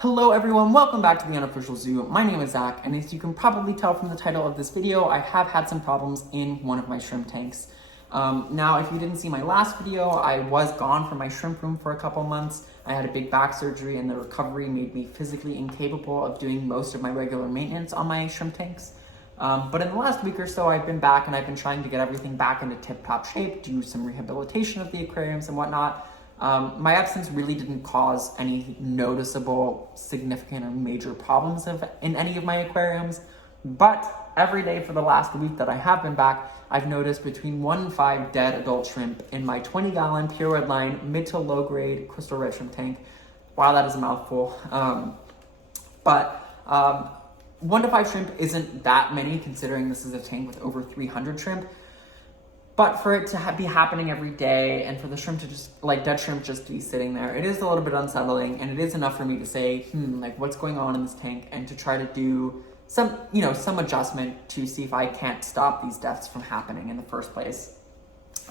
Hello everyone, welcome back to the Unofficial Zoo. My name is Zach, and as you can probably tell from the title of this video, I have had some problems in one of my shrimp tanks. Now, if you didn't see my last video, I was gone from my shrimp room for a couple months. I had a big back surgery, and the recovery made me physically incapable of doing most of my regular maintenance on my shrimp tanks. But in the last week or so, I've been back and I've been trying to get everything back into tip-top shape, do some rehabilitation of the aquariums and whatnot. My absence really didn't cause any noticeable, significant, or major problems in any of my aquariums, but every day for the last week that I have been back, I've noticed between 1 and 5 dead adult shrimp in my 20-gallon pure red line mid to low grade crystal red shrimp tank. Wow, that is a mouthful. But 1 to 5 shrimp isn't that many considering this is a tank with over 300 shrimp. But for it to be happening every day and for the shrimp to just, like dead shrimp just to be sitting there, it is a little bit unsettling, and it is enough for me to say, like what's going on in this tank, and to try to do some adjustment to see if I can't stop these deaths from happening in the first place.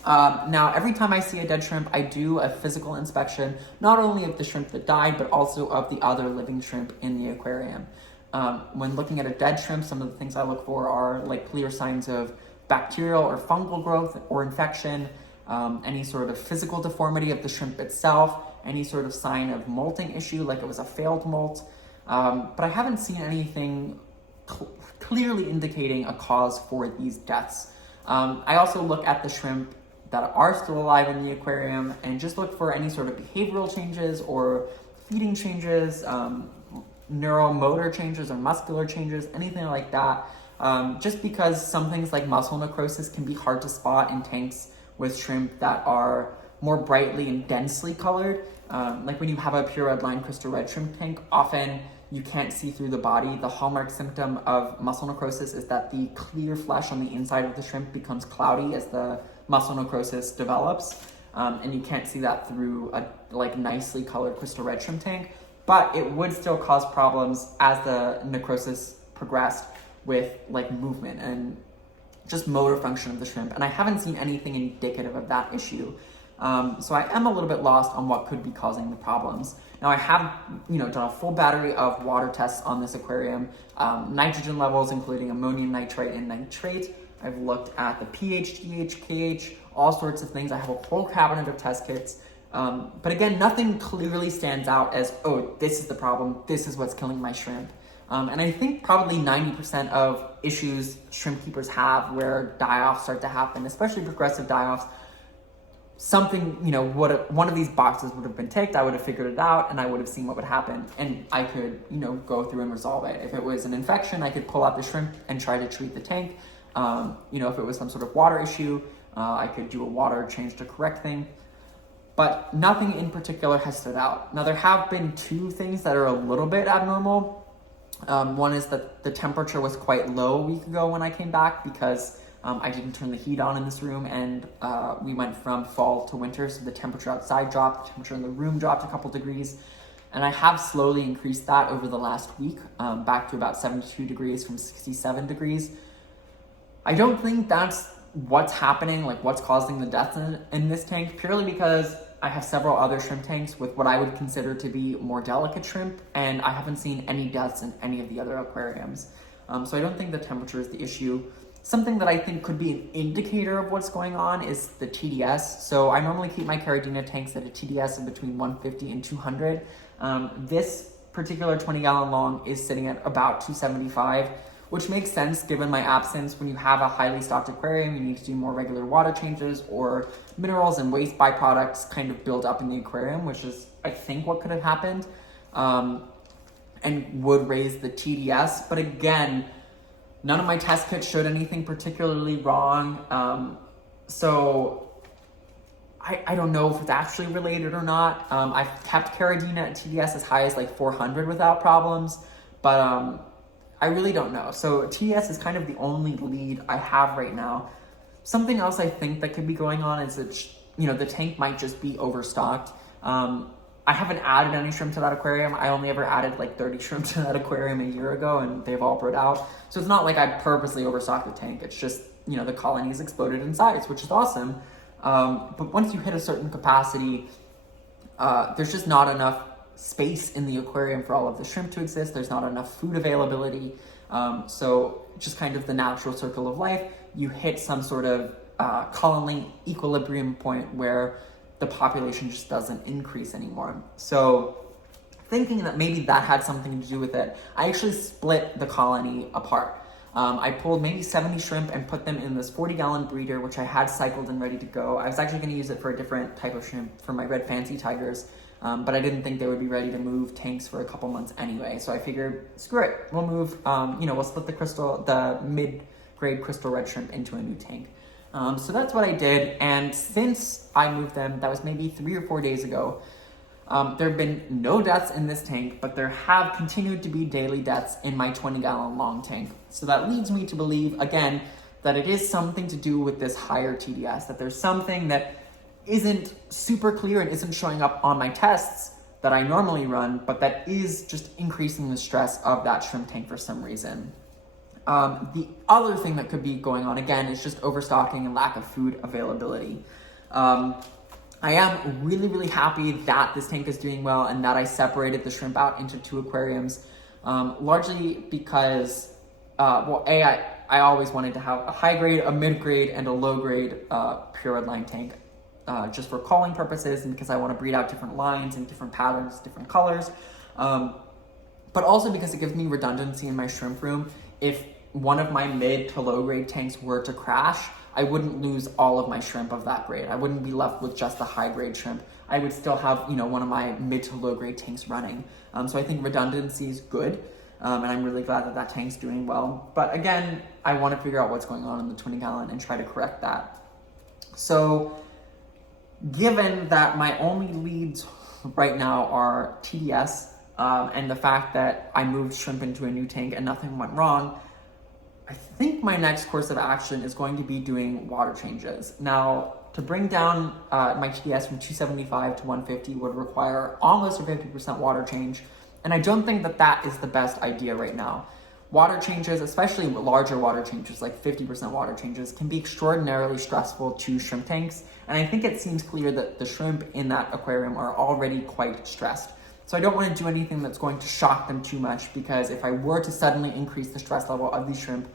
Now, every time I see a dead shrimp, I do a physical inspection, not only of the shrimp that died, but also of the other living shrimp in the aquarium. When looking at a dead shrimp, some of the things I look for are like clear signs of bacterial or fungal growth or infection, any sort of physical deformity of the shrimp itself, any sort of sign of molting issue, like it was a failed molt. But I haven't seen anything clearly indicating a cause for these deaths. I also look at the shrimp that are still alive in the aquarium and just look for any sort of behavioral changes or feeding changes, neuromotor changes or muscular changes, anything like that. Just because some things like muscle necrosis can be hard to spot in tanks with shrimp that are more brightly and densely colored. Like when you have a pure red line crystal red shrimp tank, often you can't see through the body. The hallmark symptom of muscle necrosis is that the clear flesh on the inside of the shrimp becomes cloudy as the muscle necrosis develops. And you can't see that through a nicely colored crystal red shrimp tank, but it would still cause problems as the necrosis progressed with like movement and just motor function of the shrimp. And I haven't seen anything indicative of that issue. So I am a little bit lost on what could be causing the problems. Now I have, done a full battery of water tests on this aquarium, nitrogen levels, including ammonium nitrate and nitrate. I've looked at the pH, pH, KH, all sorts of things. I have a whole cabinet of test kits. But again, nothing clearly stands out as, oh, this is the problem. This is what's killing my shrimp. And I think probably 90% of issues shrimp keepers have where die-offs start to happen, especially progressive die-offs, something, one of these boxes would have been ticked, I would have figured it out, and I would have seen what would happen, and I could, go through and resolve it. If it was an infection, I could pull out the shrimp and try to treat the tank. If it was some sort of water issue, I could do a water change to correct thing. But nothing in particular has stood out. Now, there have been 2 things that are a little bit abnormal. One is that the temperature was quite low a week ago when I came back because I didn't turn the heat on in this room, and we went from fall to winter, so the temperature outside dropped, the temperature in the room dropped a couple degrees, and I have slowly increased that over the last week, back to about 72 degrees from 67 degrees. I don't think that's what's happening, like what's causing the deaths in this tank, purely because I have several other shrimp tanks with what I would consider to be more delicate shrimp, and I haven't seen any deaths in any of the other aquariums. So I don't think the temperature is the issue. Something that I think could be an indicator of what's going on is the TDS. So I normally keep my Caridina tanks at a TDS of between 150 and 200. This particular 20-gallon long is sitting at about 275, which makes sense given my absence. When you have a highly stocked aquarium, you need to do more regular water changes, or minerals and waste byproducts kind of build up in the aquarium, which is, I think, what could have happened, and would raise the TDS. But again, none of my test kits showed anything particularly wrong. So I don't know if it's actually related or not. I've kept Caridina at TDS as high as like 400 without problems, but I really don't know. So TDS is kind of the only lead I have right now. Something else I think that could be going on is that, the tank might just be overstocked. I haven't added any shrimp to that aquarium. I only ever added like 30 shrimp to that aquarium a year ago, and they've all bred out. So it's not like I purposely overstocked the tank. It's just, the colonies exploded in size, which is awesome. But once you hit a certain capacity, there's just not enough space in the aquarium for all of the shrimp to exist. There's not enough food availability. So just kind of the natural circle of life, you hit some sort of colony equilibrium point where the population just doesn't increase anymore. So thinking that maybe that had something to do with it, I actually split the colony apart. I pulled maybe 70 shrimp and put them in this 40-gallon breeder, which I had cycled and ready to go. I was actually going to use it for a different type of shrimp, for my red fancy tigers, but I didn't think they would be ready to move tanks for a couple months anyway. So I figured, screw it, we'll move, we'll split the mid-grade crystal red shrimp into a new tank. So that's what I did, and since I moved them, that was maybe 3 or 4 days ago, there have been no deaths in this tank, but there have continued to be daily deaths in my 20-gallon long tank. So that leads me to believe, again, that it is something to do with this higher TDS, that there's something that isn't super clear and isn't showing up on my tests that I normally run, but that is just increasing the stress of that shrimp tank for some reason. The other thing that could be going on, again, is just overstocking and lack of food availability. I am really, really happy that this tank is doing well and that I separated the shrimp out into 2 aquariums, largely because, I always wanted to have a high grade, a mid grade, and a low grade pure red line tank, just for culling purposes and because I want to breed out different lines and different patterns, different colors, but also because it gives me redundancy in my shrimp room. If one of my mid to low grade tanks were to crash, I wouldn't lose all of my shrimp of that grade. I wouldn't be left with just the high grade shrimp. I would still have, one of my mid to low grade tanks running. So I think redundancy is good. And I'm really glad that that tank's doing well. But again, I want to figure out what's going on in the 20-gallon and try to correct that. So given that my only leads right now are TDS, and the fact that I moved shrimp into a new tank and nothing went wrong, I think my next course of action is going to be doing water changes. Now, to bring down my TDS from 275 to 150 would require almost a 50% water change, and I don't think that that is the best idea right now. Water changes, especially larger water changes, like 50% water changes, can be extraordinarily stressful to shrimp tanks, and I think it seems clear that the shrimp in that aquarium are already quite stressed. So I don't want to do anything that's going to shock them too much, because if I were to suddenly increase the stress level of these shrimp,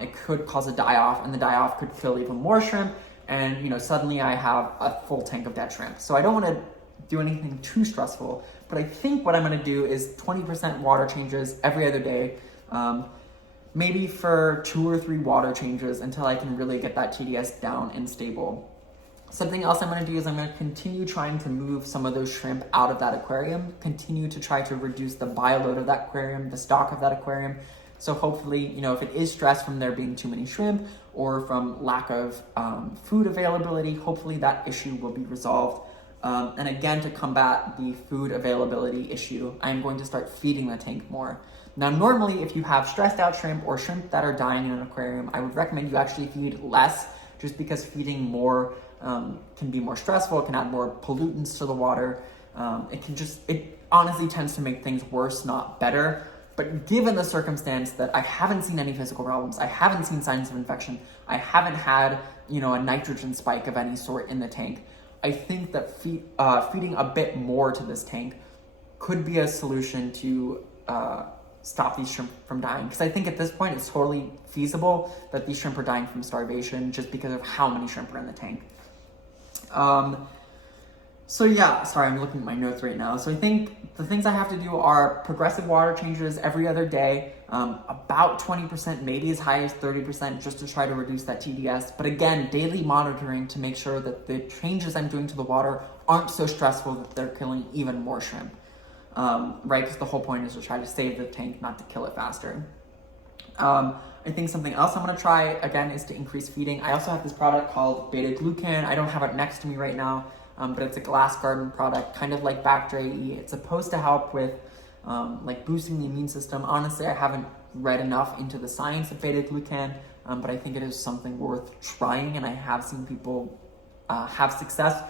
it could cause a die-off, and the die-off could kill even more shrimp, and suddenly I have a full tank of dead shrimp. So I don't want to do anything too stressful, but I think what I'm going to do is 20% water changes every other day, maybe for 2 or 3 water changes until I can really get that TDS down and stable. Something else I'm going to do is I'm going to continue trying to move some of those shrimp out of that aquarium, continue to try to reduce the bioload of that aquarium, the stock of that aquarium. So hopefully, if it is stress from there being too many shrimp or from lack of food availability, hopefully that issue will be resolved. And again, to combat the food availability issue, I'm going to start feeding the tank more. Now, normally, if you have stressed out shrimp or shrimp that are dying in an aquarium, I would recommend you actually feed less, just because feeding more can be more stressful, it can add more pollutants to the water. It honestly tends to make things worse, not better. But given the circumstance that I haven't seen any physical problems, I haven't seen signs of infection, I haven't had, a nitrogen spike of any sort in the tank, I think that feeding a bit more to this tank could be a solution to stop these shrimp from dying. Because I think at this point it's totally feasible that these shrimp are dying from starvation just because of how many shrimp are in the tank. I'm looking at my notes right now. So I think the things I have to do are progressive water changes every other day, about 20%, maybe as high as 30%, just to try to reduce that TDS. But again, daily monitoring to make sure that the changes I'm doing to the water aren't so stressful that they're killing even more shrimp, right? Because the whole point is to try to save the tank, not to kill it faster. I think something else I'm going to try, again, is to increase feeding. I also have this product called beta-glucan. I don't have it next to me right now, but it's a glass garden product, kind of like Bacter AE. It's supposed to help with boosting the immune system. Honestly, I haven't read enough into the science of beta-glucan, but I think it is something worth trying, and I have seen people have success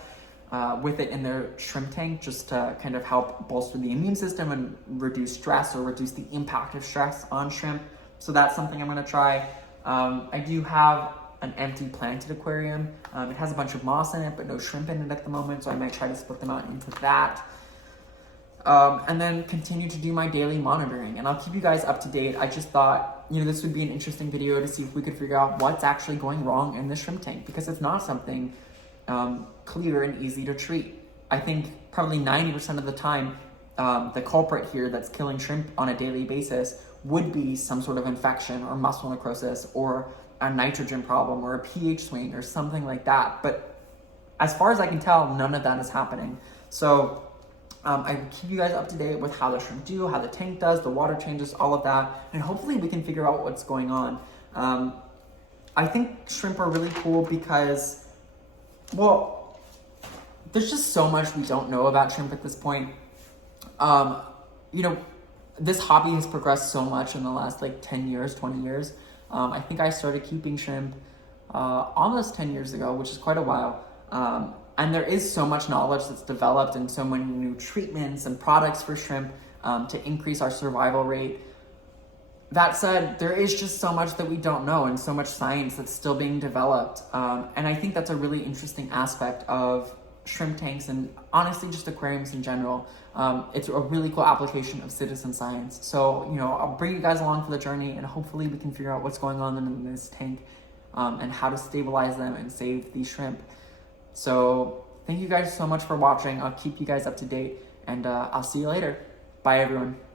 with it in their shrimp tank, just to kind of help bolster the immune system and reduce stress or reduce the impact of stress on shrimp. So that's something I'm going to try. I do have an empty planted aquarium. It has a bunch of moss in it, but no shrimp in it at the moment, so I might try to split them out into that. and then continue to do my daily monitoring. And I'll keep you guys up to date. I just thought, this would be an interesting video to see if we could figure out what's actually going wrong in the shrimp tank, because it's not something clear and easy to treat. I think probably 90% of the time, the culprit here that's killing shrimp on a daily basis would be some sort of infection or muscle necrosis or a nitrogen problem or a pH swing or something like that. But as far as I can tell, none of that is happening. So I keep you guys up to date with how the shrimp do, how the tank does, the water changes, all of that, and hopefully we can figure out what's going on. I think shrimp are really cool because, well, there's just so much we don't know about shrimp at this point. This hobby has progressed so much in the last 10 years, 20 years. I think I started keeping shrimp almost 10 years ago, which is quite a while. And there is so much knowledge that's developed and so many new treatments and products for shrimp to increase our survival rate. That said, there is just so much that we don't know and so much science that's still being developed. And I think that's a really interesting aspect of shrimp tanks and honestly just aquariums in general. It's a really cool application of citizen science. So, I'll bring you guys along for the journey and hopefully we can figure out what's going on in this tank and how to stabilize them and save these shrimp. So thank you guys so much for watching. I'll keep you guys up to date and I'll see you later. Bye everyone.